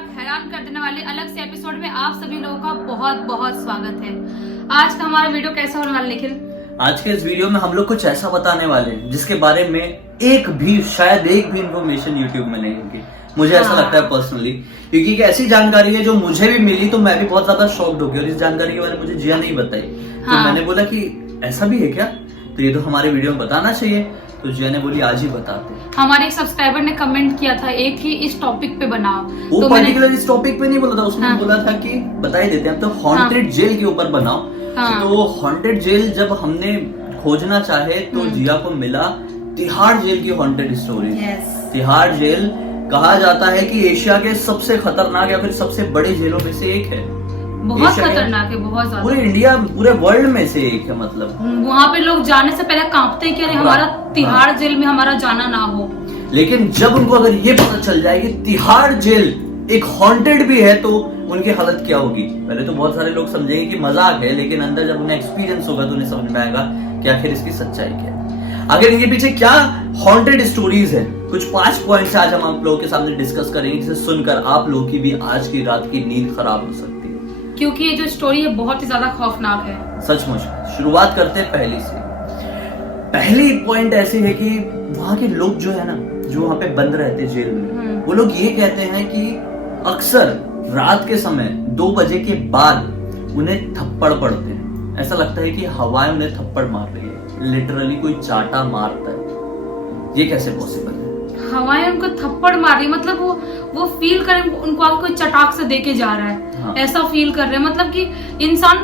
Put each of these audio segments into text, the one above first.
खतरनाक हैरान कर देने वाले अलग से एपिसोड में आप सभी लोगों का बहुत बहुत स्वागत है। आज का हमारा वीडियो कैसा होने वाला निखिल? आज के इस वीडियो में हम लोग कुछ ऐसा बताने वाले हैं जिसके बारे में शायद एक भी इंफॉर्मेशन यूट्यूब में नहीं होगी। मुझे ऐसा लगता है पर्सनली, क्योंकि एक ऐसी जानकारी है जो मुझे भी मिली तो मैं भी बहुत ज्यादा शॉक्ड हो गया और इस जानकारी के बारे में मुझे जिया नहीं बताई। तो मैंने बोला कि ऐसा भी है क्या, तो ये तो हमारे वीडियो में बताना चाहिए। तो जिया ने बोली आज ही बताते हैं। हमारे एक सब्सक्राइबर ने कमेंट किया था एक ही इस टॉपिक पे बनाओ, वो तो पर्टिकुलर इस टॉपिक पे नहीं बोला था, उसने बोला था कि बता ही देते हैं तो हॉन्टेड जेल के ऊपर बनाओ। तो हॉन्टेड जेल जब हमने खोजना चाहे तो जिया को मिला तिहाड़ जेल की हॉन्टेड स्टोरी। तिहाड़ जेल कहा जाता है कि एशिया के सबसे खतरनाक या फिर सबसे बड़े जेलों में से एक है। बहुत खतरनाक है, बहुत ज्यादा। पूरे इंडिया पूरे वर्ल्ड में से एक है। मतलब वहाँ पे लोग जाने से पहले कांपते हैं कि अरे हमारा तिहाड़ जेल में हमारा जाना ना हो। लेकिन जब उनको अगर ये पता चल जाए कि तिहाड़ जेल एक हॉन्टेड भी है तो उनकी हालत क्या होगी। पहले तो बहुत सारे लोग समझेंगे कि मजाक है, लेकिन अंदर जब उन्हें एक्सपीरियंस होगा तो उन्हें समझ में आएगा कि आखिर इसकी सच्चाई क्या है, आखिर इनके पीछे क्या हॉन्टेड स्टोरीज है। कुछ 5 पॉइंट्स आज हम आप लोगों के सामने डिस्कस करेंगे, जिसे सुनकर आप लोगों की भी आज की रात की नींद खराब हो सकती है, क्योंकि ये जो स्टोरी है बहुत ही ज्यादा खौफनाक है। सचमुच। शुरुआत करते हैं पहली से। पहली पॉइंट ऐसी है कि वहां के लोग जो है ना, जो वहां पे बंद रहते जेल में, वो लोग ये कहते हैं कि अक्सर रात के समय 2 बजे के बाद उन्हें थप्पड़ पड़ते हैं। ऐसा लगता है कि हवाएं उन्हें थप्पड़ मार रही है, लिटरली कोई चाटा मारता है। ये कैसे पॉसिबल है? हवाएं उनको थप्पड़ मार रही, मतलब वो फील करें उनको आप कोई चटाक से देके जा रहा है। हाँ। ऐसा फील कर रहे हैं, मतलब कि इंसान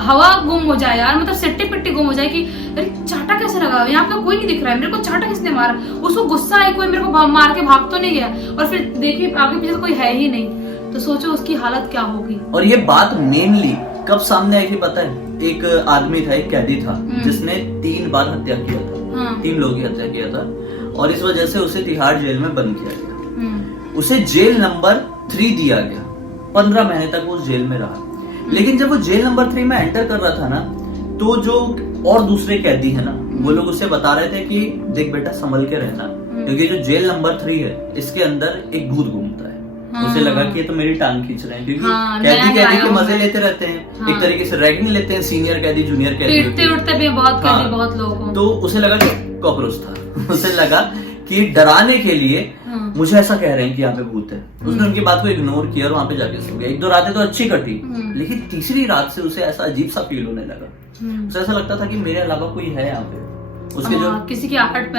हवा गुम हो जाए यार, मतलब सिट्टी पिट्टी गुम हो जाए कि अरे चाटा कैसे लगा, यहाँ पे कोई नहीं दिख रहा है, मेरे को चाटा किसने मारा। उसको गुस्सा है, कोई मेरे को मार के भाग तो नहीं गया, और फिर देखिए आगे पीछे कोई है ही नहीं, तो सोचो उसकी हालत क्या होगी। और ये बात मेनली कब सामने आई थी पता है? एक आदमी था, एक कैदी था जिसने 3 बार हत्या किया था। 3 लोगों की हत्या किया था और इस वजह से उसे तिहाड़ जेल में बंद किया गया। उसे जेल नंबर 3 दिया गया। 15 महीने तक वो उस जेल में रहा। लेकिन जब वो जेल नंबर 3 में एंटर कर रहा था ना, तो जो और दूसरे कैदी है ना, वो लोग उसे बता रहे थे कि देख बेटा संभल के रहना, क्योंकि जो जेल नंबर 3 है इसके अंदर एक भूत घूमता है। उसे लगा कि ये तो मेरी टांग खींच रहे हैं, क्योंकि कैदी के मजे लेते रहते हैं। एक तरीके से रैगिंग लेते हैं सीनियर कैदी जूनियर कैदी, पीटते उठते भी बहुत कैदी बहुत लोगों को। तो उसे लगा कि कॉकरोच था। उसे लगा कि डराने के लिए मुझे ऐसा कह रहे हैं कि यहाँ पे भूत है। उसने उनकी बात को इग्नोर किया और वहां पे जाके सो गया। 1-2 रातें तो अच्छी कटी, लेकिन तीसरी रात से उसे ऐसा अजीब सा फील होने लगा। उसे ऐसा लगता था कि मेरे अलावा कोई है यहाँ पे। उसके जो किसी की आहट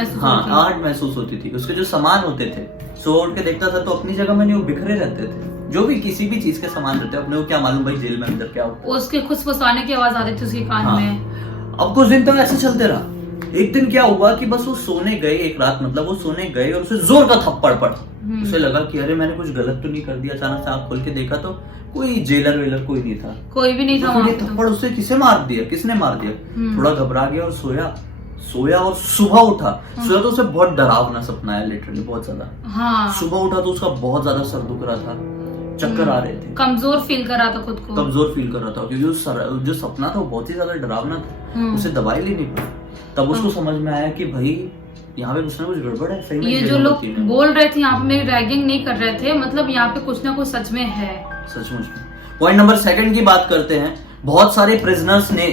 महसूस होती थी। उसके जो सामान होते थे, सुबह उठ के देखता था तो अपनी जगह में नहीं, वो बिखरे रहते थे। जो भी किसी भी चीज के सामान रहते, अपने को क्या मालूम भाई जेल में अंदर क्या होता है। उसके खुसफुसाने की आवाज आती थी उसके कान में। अब कुछ दिन तक ऐसे चलते रहा। एक दिन क्या हुआ कि बस वो सोने गए, एक रात मतलब वो सोने गए और उसे जोर का थप्पड़ पड़ा। उसे लगा कि अरे मैंने कुछ गलत तो नहीं कर दिया। अचानक से आंख खोल के देखा तो कोई जेलर वेलर कोई नहीं था, कोई भी नहीं था। तो थप्पड़ उससे किसने मार दिया? थोड़ा घबरा गया और सोया और सुबह उठा। सोया तो उसे बहुत डरावना सपना है, लिटरली बहुत ज्यादा। सुबह उठा तो उसका बहुत ज्यादा सर दुख रहा था, चक्कर आ रहे थे, कमजोर फील कर रहा था खुद को, क्योंकि जो सपना था वो बहुत ही ज्यादा डरावना था। उसे दवाई लेनी पड़ी। तब उसको समझ में आया कि भाई यहाँ पे कुछ ना कुछ गड़बड़ है। सही में ये जो लोग बोल रहे थे यहाँ पे मेरी रैगिंग नहीं कर रहे थे, मतलब यहाँ पे कुछ ना कुछ सच में है। सचमुच में। पॉइंट नंबर 2 की बात करते हैं। बहुत सारे प्रिजनर्स ने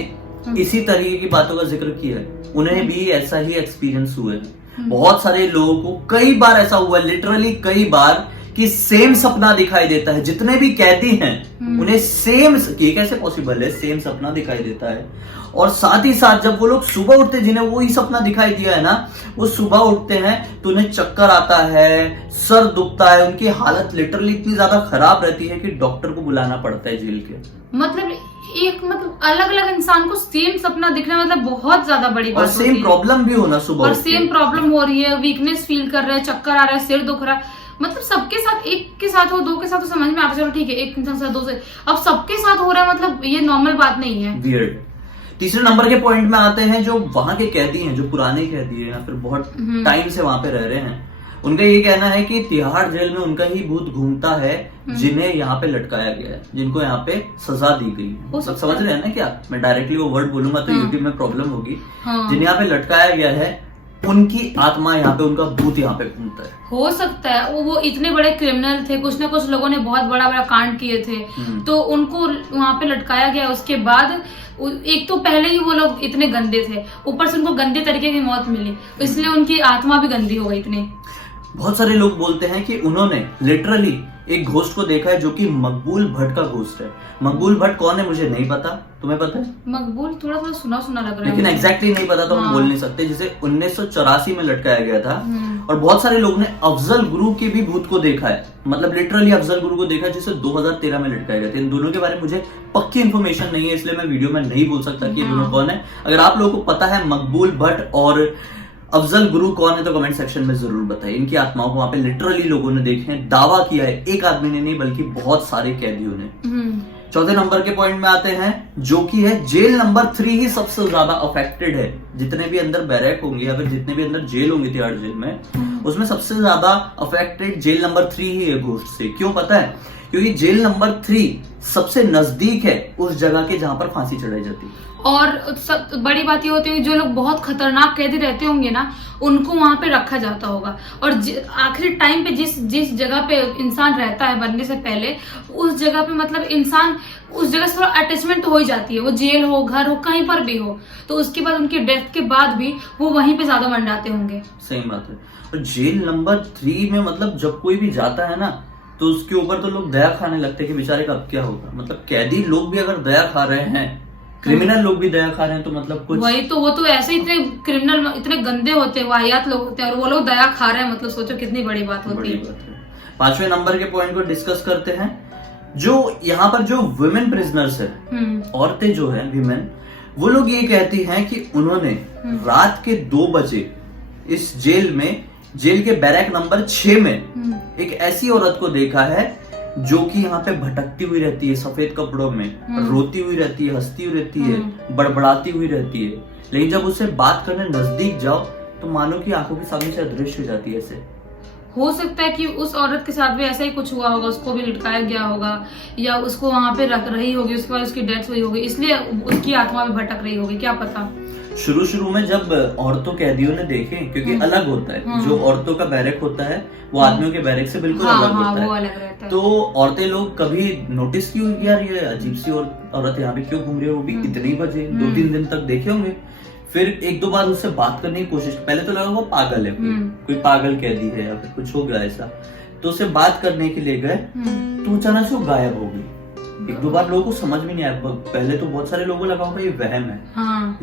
इसी तरीके की बातों का जिक्र किया है। उन्हें भी ऐसा ही एक्सपीरियंस हुआ है। बहुत सारे लोगों को कई बार ऐसा हुआ, लिटरली कई बार, कि सेम सपना दिखाई देता है। जितने भी कैदी हैं उन्हें सेम, ये कैसे पॉसिबल है, सेम सपना दिखाई देता है। और साथ ही साथ जब वो लोग सुबह उठते, जिन्हें वही सपना दिखाई दिया है ना, वो सुबह उठते हैं तो उन्हें चक्कर आता है, सर दुखता है, उनकी हालत लिटरली इतनी ज्यादा खराब रहती है कि डॉक्टर को बुलाना पड़ता है जेल के। मतलब अलग अलग इंसान को सेम सपना दिखना मतलब बहुत ज्यादा बड़ी बात होती है। और सेम प्रॉब्लम भी होना, सुबह और सेम प्रॉब्लम हो रही है, वीकनेस फील कर रहे हैं, चक्कर आ रहा है, सिर दुख रहा है। मतलब सबके साथ, एक के साथ हो, 2 के साथ तो समझ में आता, चलो ठीक है, एक इंसान से 2 से, अब सबके साथ हो रहा है, मतलब ये नॉर्मल बात नहीं है। वियर्ड। तीसरे नंबर के पॉइंट में आते हैं। जो वहां के कैदी हैं, जो पुराने कैदी हैं या फिर बहुत टाइम से वहां पे रह रहे हैं, उनका ये कहना है कि तिहाड़ जेल में उनका ही भूत घूमता है, जिन्हें यहाँ पे लटकाया गया है, जिनको यहाँ पे सजा दी गई है। सब समझ रहे हैं ना क्या? मैं डायरेक्टली वो वर्ड बोलूंगा तो यूट्यूब में प्रॉब्लम होगी। जिन्हें यहाँ पे लटकाया गया है उनकी आत्मा यहाँ पे, उनका भूत यहाँ पे घूमता है। हो सकता है वो इतने बड़े क्रिमिनल थे, कुछ ना कुछ लोगों ने बहुत बड़ा बड़ा कांड किए थे, तो उनको वहां पे लटकाया गया। उसके बाद एक तो पहले ही वो लोग इतने गंदे थे, ऊपर से उनको गंदे तरीके की मौत मिली, इसलिए उनकी आत्मा भी गंदी हो गई इतनी। बहुत सारे लोग बोलते हैं कि उन्होंने लिटरली एक घोस्ट को देखा है जो कि मकबूल भट्ट का घोस्ट है। मकबूल भट्ट कौन है मुझे नहीं पता, तुम्हें पता है? मकबूल थोड़ा थोड़ा सुना सुना लग रहा है, लेकिन एग्जैक्टली नहीं पता तो हम बोल नहीं सकते। जिसे 1984 में लटकाया गया था, और बहुत सारे लोग ने अफजल गुरु के भी भूत को देखा है, मतलब लिटरली अफजल गुरु को देखा है, जिसे 2013 में लटकाया गया था। इन दोनों के बारे में मुझे पक्की इन्फॉर्मेशन नहीं है, इसलिए मैं वीडियो में नहीं बोल सकता कि ये दोनों कौन है। अगर आप लोगों को पता है मकबूल भट्ट और अफजल गुरु कौन है तो कमेंट सेक्शन में जरूर बताइए। इनकी आत्माओं को वहां पे लिटरली लोगों ने देखे हैं, दावा किया है, एक आदमी ने नहीं बल्कि बहुत सारे कैदियों ने। चौथे नंबर के पॉइंट में आते हैं, जो कि है जेल नंबर 3 ही सबसे ज्यादा अफेक्टेड है। जितने भी अंदर बैरक होंगे या फिर जितने भी अंदर जेल होंगे तिहाड़ जेल में, उसमें सबसे ज्यादा अफेक्टेड जेल नंबर 3 ही है घोस्ट से। क्यों पता है? क्योंकि जेल नंबर 3 सबसे नजदीक है उस जगह के जहां पर फांसी चढ़ाई जाती है। और सब बड़ी बात ये होती है, जो लोग बहुत खतरनाक कैदी रहते होंगे ना, उनको वहां पे रखा जाता होगा। और आखिरी टाइम पे जिस जगह पे इंसान रहता है मरने से पहले, उस जगह पे मतलब इंसान उस जगह से थोड़ा अटैचमेंट तो हो ही जाती है, वो जेल हो, घर हो, कहीं पर भी हो। तो उसके बाद उनकी डेथ के बाद भी वो वहीं पे ज्यादा मंडाते होंगे। सही बात है। और जेल नंबर 3 में मतलब जब कोई भी जाता है ना, तो उसके ऊपर तो लोग दया खाने लगते हैं कि बेचारे का अब क्या होगा। मतलब कैदी लोग भी अगर दया खा रहे हैं, क्रिमिनल लोग भी दया खा रहे हैं, तो मतलब कुछ वही तो, वो तो ऐसे इतने क्रिमिनल इतने गंदे होते हैं, वाहियात लोग होते हैं, और वो लोग दया खा रहे हैं, मतलब सोचो कितनी बड़ी बात होती है। 5वें नंबर के पॉइंट को डिस्कस करते हैं। जो यहाँ पर जो वुमेन प्रिजनर्स है, औरतें जो है विमेन, वो लोग ये कहती हैं कि उन्होंने रात के 2 बजे इस जेल के बैरक नंबर 6 में एक ऐसी औरत को देखा है जो कि यहाँ पे भटकती हुई रहती है, सफेद कपड़ों में, रोती हुई रहती है, हंसती हुई रहती है, बड़बड़ाती हुई रहती है। लेकिन जब उससे बात करने नजदीक जाओ तो मानो कि आंखों के सामने से अदृश्य हो जाती है। ऐसे हो सकता है कि उस औरत के साथ भी ऐसा ही कुछ हुआ होगा, उसको भी लटकाया गया होगा, या उसको वहां पे रख रही होगी, उसके बाद उसकी डेथ हुई होगी, इसलिए उसकी आत्मा भी भटक रही होगी, क्या पता। शुरू में जब औरतों कैदियों ने देखे, क्योंकि अलग होता है, जो औरतों का बैरक होता है वो आदमियों के बैरक से बिल्कुल अलग होता है, वो अलग रहता है। तो औरतें लोग कभी नोटिस की होगी यार ये अजीब सी औरत यहाँ पे क्यों घूम रही है, वो भी इतने बजे, 2-3 दिन तक देखे होंगे। फिर 1-2 बार उससे बात करने की कोशिश, पहले तो लगा वो पागल है, कोई पागल कैदी है या फिर कुछ हो गया ऐसा, तो उससे बात करने के लिए गए तो अचानक से वो गायब हो गई। 1-2 बार लोगों को समझ में नहीं आया, पहले तो बहुत सारे लोगों को लगा होगा ये वहम है,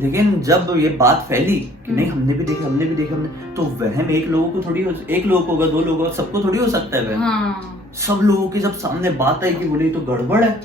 लेकिन जब ये बात फैली कि नहीं हमने भी देखा, तो वहम एक लोगों को थोड़ी, एक लोगों को होगा, 2 लोगों को, सबको थोड़ी हो सकता है वहम। सब लोगों की जब सामने बात आई कि बोले तो गड़बड़ है,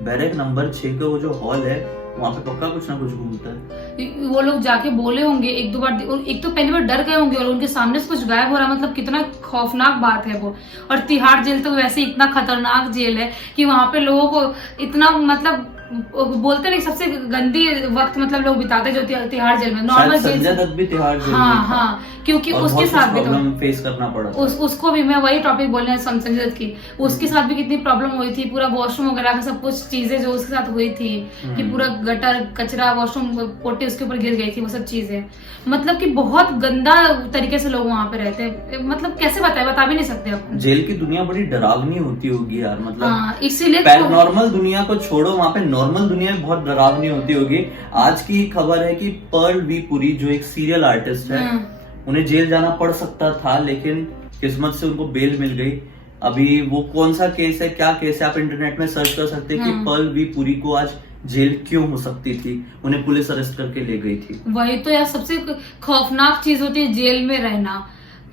बैरक नंबर 6 का वो जो हॉल है वहाँ पे पक्का कुछ ना कुछ घूमता है। वो लोग जाके बोले होंगे 1-2 बार, एक तो पहली बार डर गए होंगे और उनके सामने से कुछ गायब हो रहा, मतलब कितना खौफनाक बात है वो। और तिहाड़ जेल तो वैसे इतना खतरनाक जेल है कि वहां पे लोगों को इतना, मतलब बोलते नहीं सबसे गंदी वक्त मतलब लोग बिताते जो तिहाड़ जेल में, नॉर्मल जेल भी तिहाड़ जेल हाँ, क्योंकि उसके साथ भी तो फेस करना पड़ा, उसको भी मैं वही टॉपिक बोलने संजय दत्त की, उसके साथ भी कितनी प्रॉब्लम हुई थी, पूरा वॉशरूम वगैरह का सब कुछ चीजें जो उसके साथ हुई थी, कि पूरा गटर कचरा वॉशरूम पोटी उसके ऊपर गिर गई थी, वो सब चीजें, मतलब कि बहुत गंदा तरीके से लोग वहाँ पे रहते हैं, मतलब कैसे बता भी नहीं सकते अपन। जेल की दुनिया बड़ी डरावनी होती होगी यार, मतलब इसीलिए पैरानॉर्मल दुनिया को छोड़ो, वहाँ पे नॉर्मल दुनिया बहुत डरावनी होती होगी। आज की खबर है कि पर्ल वी पुरी जो एक सीरियल आर्टिस्ट है, उन्हें जेल जाना पड़ सकता था, लेकिन किस्मत से उनको बेल मिल गई। अभी वो कौन सा केस है, क्या केस है, आप इंटरनेट में सर्च कर सकते हैं कि पर्ल वी पुरी को आज जेल क्यों हो सकती थी, उन्हें पुलिस अरेस्ट करके ले गई थी। वही तो यार सबसे खौफनाक चीज होती है जेल में रहना,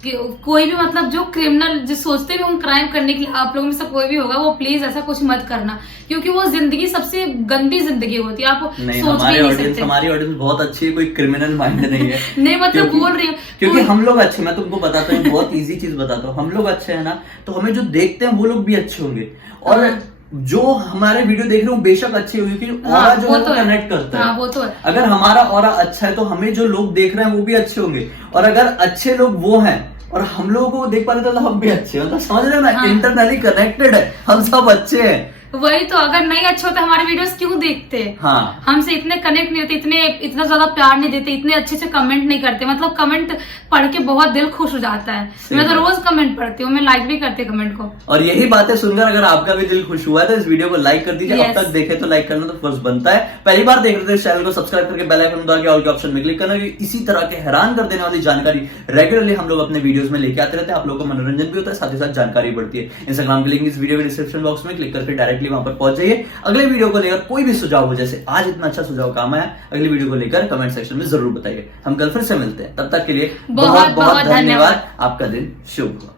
कि कोई भी मतलब जो क्रिमिनल जो सोचते हैं हम क्राइम करने के लिए, आप लोगों में से कोई भी होगा वो प्लीज ऐसा कुछ मत करना, क्योंकि वो जिंदगी सबसे गंदी जिंदगी होती है, आप सोच भी नहीं सकते। हमारी ऑडियंस बहुत अच्छी है, कोई क्रिमिनल माइंड नहीं है नहीं मतलब बोल रही हूँ क्योंकि हम लोग अच्छे, मैं तुमको बताता हूँ बहुत इजी चीज बताता हूँ, हम लोग अच्छे है ना, तो हमें जो देखते हैं वो लोग भी अच्छे होंगे, और जो हमारे वीडियो देख रहे हो बेशक अच्छी होगी, क्योंकि ऑरा जो है वो कनेक्ट करता है, वो तो है। अगर हमारा ऑरा अच्छा है तो हमें जो लोग देख रहे हैं वो भी अच्छे होंगे, और अगर अच्छे लोग वो हैं और हम लोगों को देख पा रहे तो हम भी अच्छे हैं, मतलब समझ रहे हैं ना, इंटरनली कनेक्टेड है, हम सब अच्छे हैं। वही तो, अगर नहीं अच्छे होते हमारे वीडियोस क्यों देखते? हाँ, हमसे इतने कनेक्ट नहीं होते, इतना ज्यादा प्यार नहीं देते, इतने अच्छे से कमेंट नहीं करते। मतलब कमेंट पढ़ के बहुत दिल खुश हो जाता है। मैं तो रोज कमेंट पढ़ती हूँ, मैं लाइक भी करती हूँ कमेंट को। और यही बातें सुनकर अगर आपका भी दिल खुश हुआ है तो इस वीडियो को लाइक कर दीजिए। अब तक देखे तो लाइक करना तो फर्ज बनता है। पहली बार देख रहे थे इस चैनल को सब्सक्राइब करके बेल आइकन दबा के ऑल के ऑप्शन में क्लिक करना। इसी तरह के हैरान कर देने वाली जानकारी रेगुलरली हम लोग अपने वीडियोस में लेके आते रहते हैं। आप लोगों को मनोरंजन भी होता है, साथ ही साथ जानकारी बढ़ती है। इंस्टाग्राम की लिंक इस वीडियो के डिस्क्रिप्शन बॉक्स में क्लिक करके डायरेक्टली वहां पर पहुंच जाइए। अगले वीडियो को लेकर कोई भी सुझाव हो, जैसे आज इतना अच्छा सुझाव काम आया, अगली वीडियो को लेकर कमेंट सेक्शन में जरूर बताइए। हम कल फिर से मिलते हैं, तब तक के लिए बहुत बहुत धन्यवाद। आपका दिन शुभ हो।